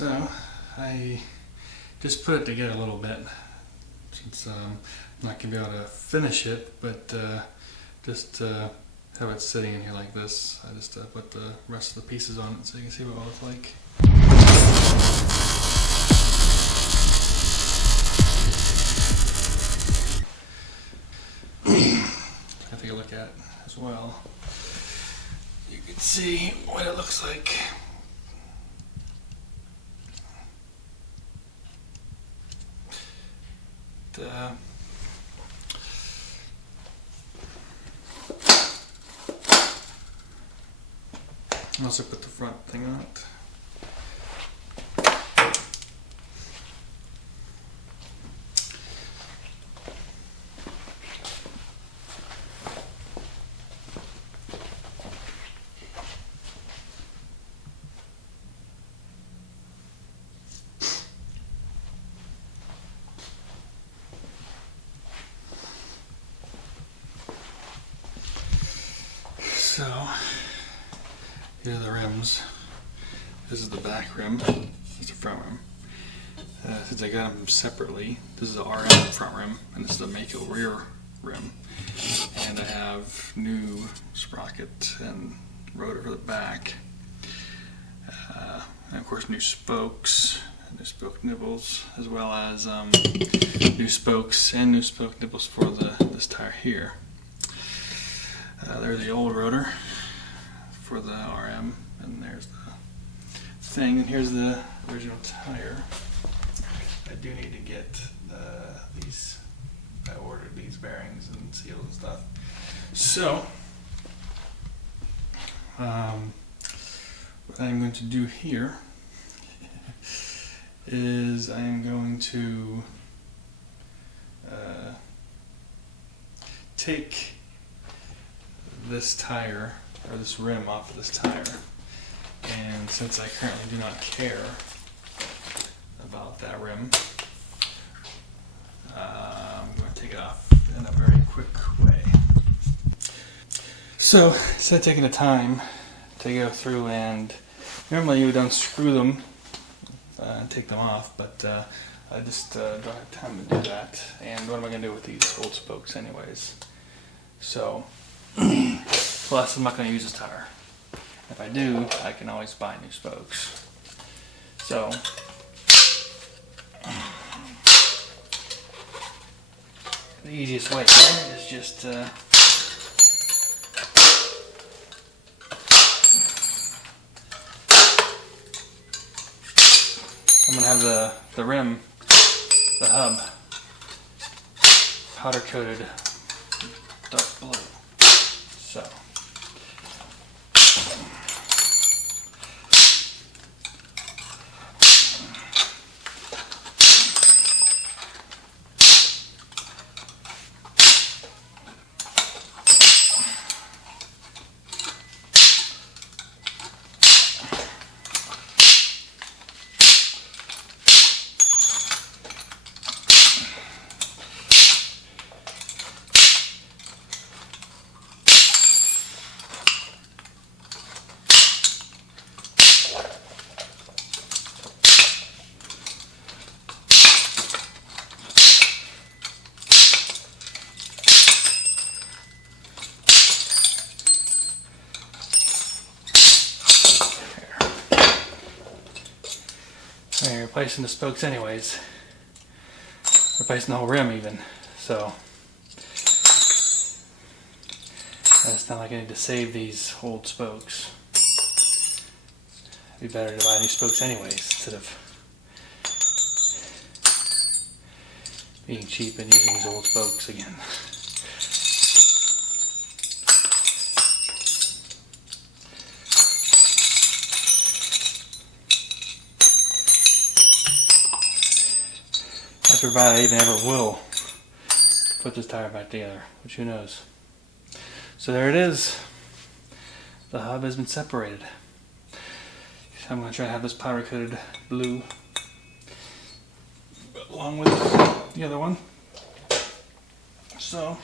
So I just put it together a little bit since I'm not going to be able to finish it, but just have it sitting in here like this. I just put the rest of the pieces on it so you can see what it looks like. I'll take a look at it as well. You can see what it looks like. I also put the front thing on it. So, here are the rims. This is the back rim, this is the front rim. Since I got them separately, this is the RM front rim, and this is the Maicos rear rim. And I have new sprocket and rotor for the back. And of course new spokes, new spoke nibbles, as well as new spokes and new spoke nibbles for this tire here. There's the old rotor for the RM, and there's the thing, and here's the original tire. I do need to get these, I ordered these bearings and seals and stuff. So, what I'm going to do here is I am going to take this tire, or this rim off of this tire, and since I currently do not care about that rim, I'm going to take it off in a very quick way. So instead of taking the time to go through, and normally you would unscrew them and take them off, but I just don't have time to do that. And what am I going to do with these old spokes anyways? So plus, I'm not going to use this tire. If I do, I can always buy new spokes. So, the easiest way here is just I'm going to have the rim, the hub, powder coated dark blue. So, I'm replacing the spokes anyways, replacing the whole rim even, so it's not like I need to save these old spokes. It'd be better to buy new spokes anyways instead of being cheap and using these old spokes again. If I even ever will put this tire back together, which who knows. So there it is. The hub has been separated. I'm going to try to have this powder coated blue along with the other one. So